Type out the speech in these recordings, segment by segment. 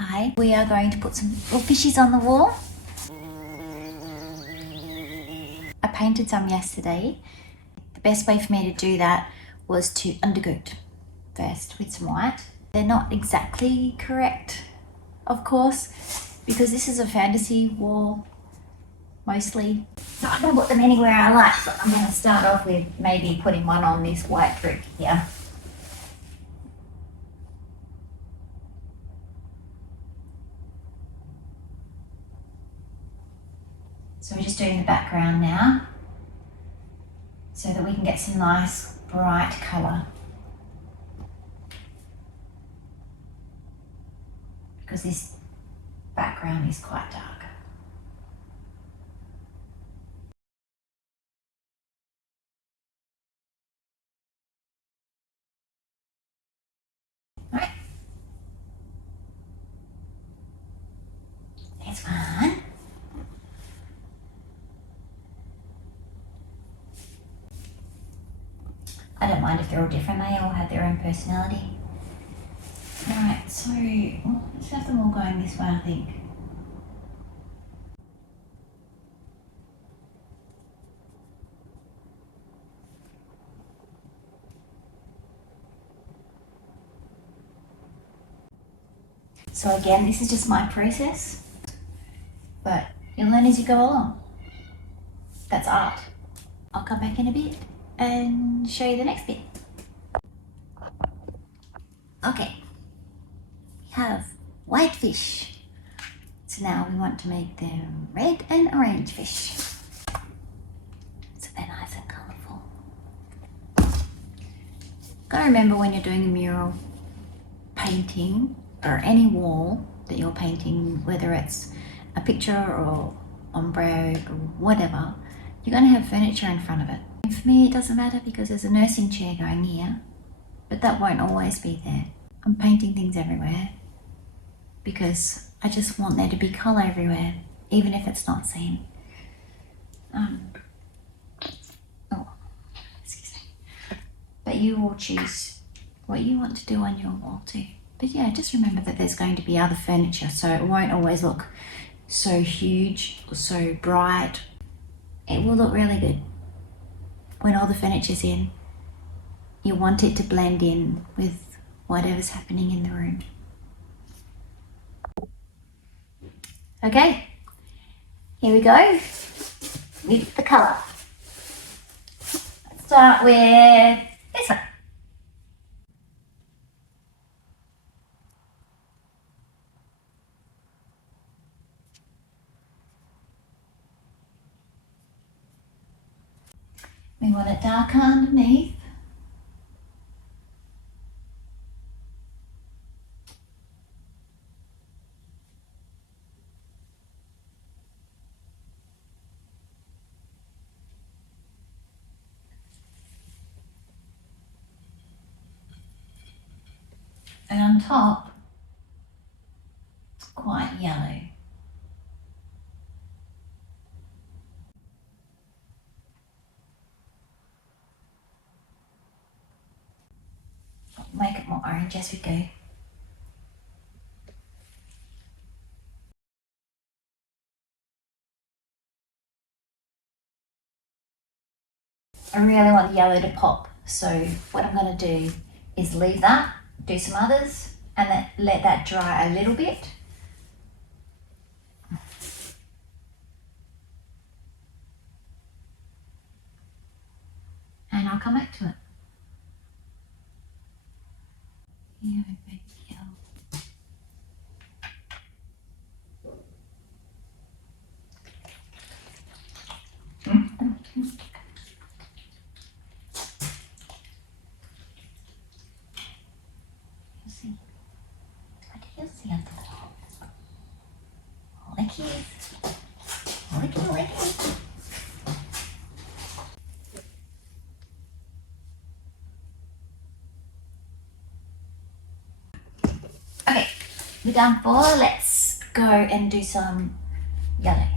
Hi, we are going to put some little fishies on the wall. I painted some yesterday. The best way for me to do that was to undercoat first with some white. They're not exactly correct, of course, because this is a fantasy wall mostly. So I can put them anywhere I like, but I'm going to start off with maybe putting one on this white brick here. So we're just doing the background now so that we can get some nice bright colour. Because this background is quite dark. Right. There's one. I don't mind if they're all different, they all have their own personality. Right, so let's have them all going this way, I think. So again, this is just my process, but you'll learn as you go along. That's art. I'll come back in a bit and show you the next bit. Okay, we have white fish. So now we want to make them red and orange fish. So they're nice and colourful. Gotta remember when you're doing a mural painting or any wall that you're painting, whether it's a picture or ombre or whatever, you're going to have furniture in front of it. And for me it doesn't matter because there's a nursing chair going here, but that won't always be there. I'm painting things everywhere because I just want there to be colour everywhere, even if it's not seen. Excuse me. But you will choose what you want to do on your wall too. But yeah, just remember that there's going to be other furniture, so it won't always look so huge or so bright. It will look really good when all the furniture's in. You want it to blend in with whatever's happening in the room. Okay, here we go with the colour. Let's start with this one. We want it darker underneath. And on top, it's quite yellow. Make it more orange as we go. I really want the yellow to pop, so what I'm going to do is leave that, do some others, and then let that dry a little bit. And I'll come back to it. Yeah, baby yellow. You see? What do you see on the wall? Lickies. Licky, licky. Okay, we're done for. Let's go and do some yellow.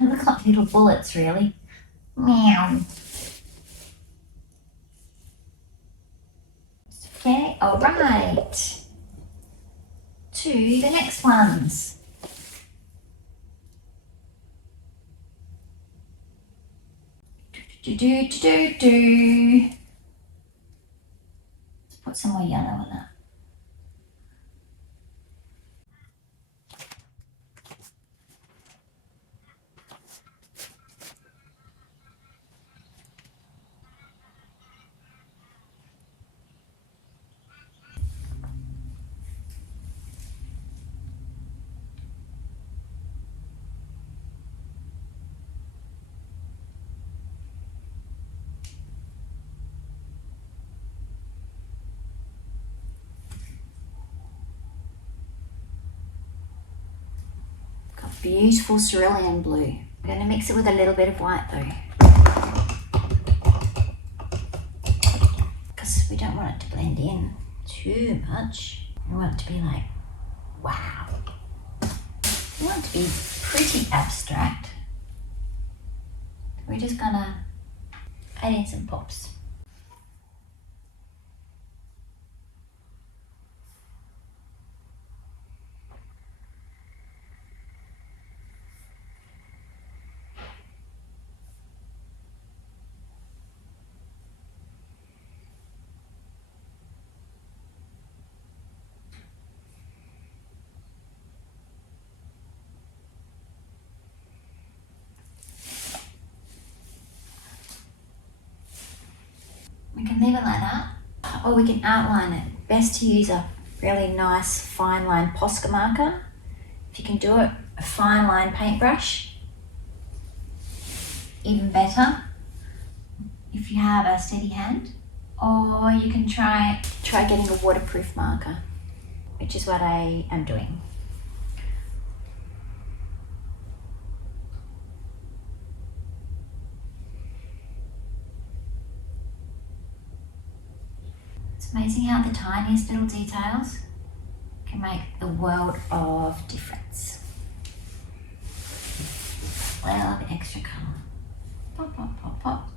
They look like little bullets, really. Meow. Okay, alright. To the next ones. Let's put some more yellow on that. Got beautiful cerulean blue. I'm going to mix it with a little bit of white though, because we don't want it to blend in too much. We want it to be like, wow. We want it to be pretty abstract. We're just gonna add in some pops. We can leave it like that, or we can outline it. Best to use a really nice fine line Posca marker. If you can do it, a fine line paintbrush, even better if you have a steady hand. Or you can try getting a waterproof marker, which is what I am doing. It's amazing how the tiniest little details can make the world of difference. A little bit extra colour. Pop, pop, pop, pop.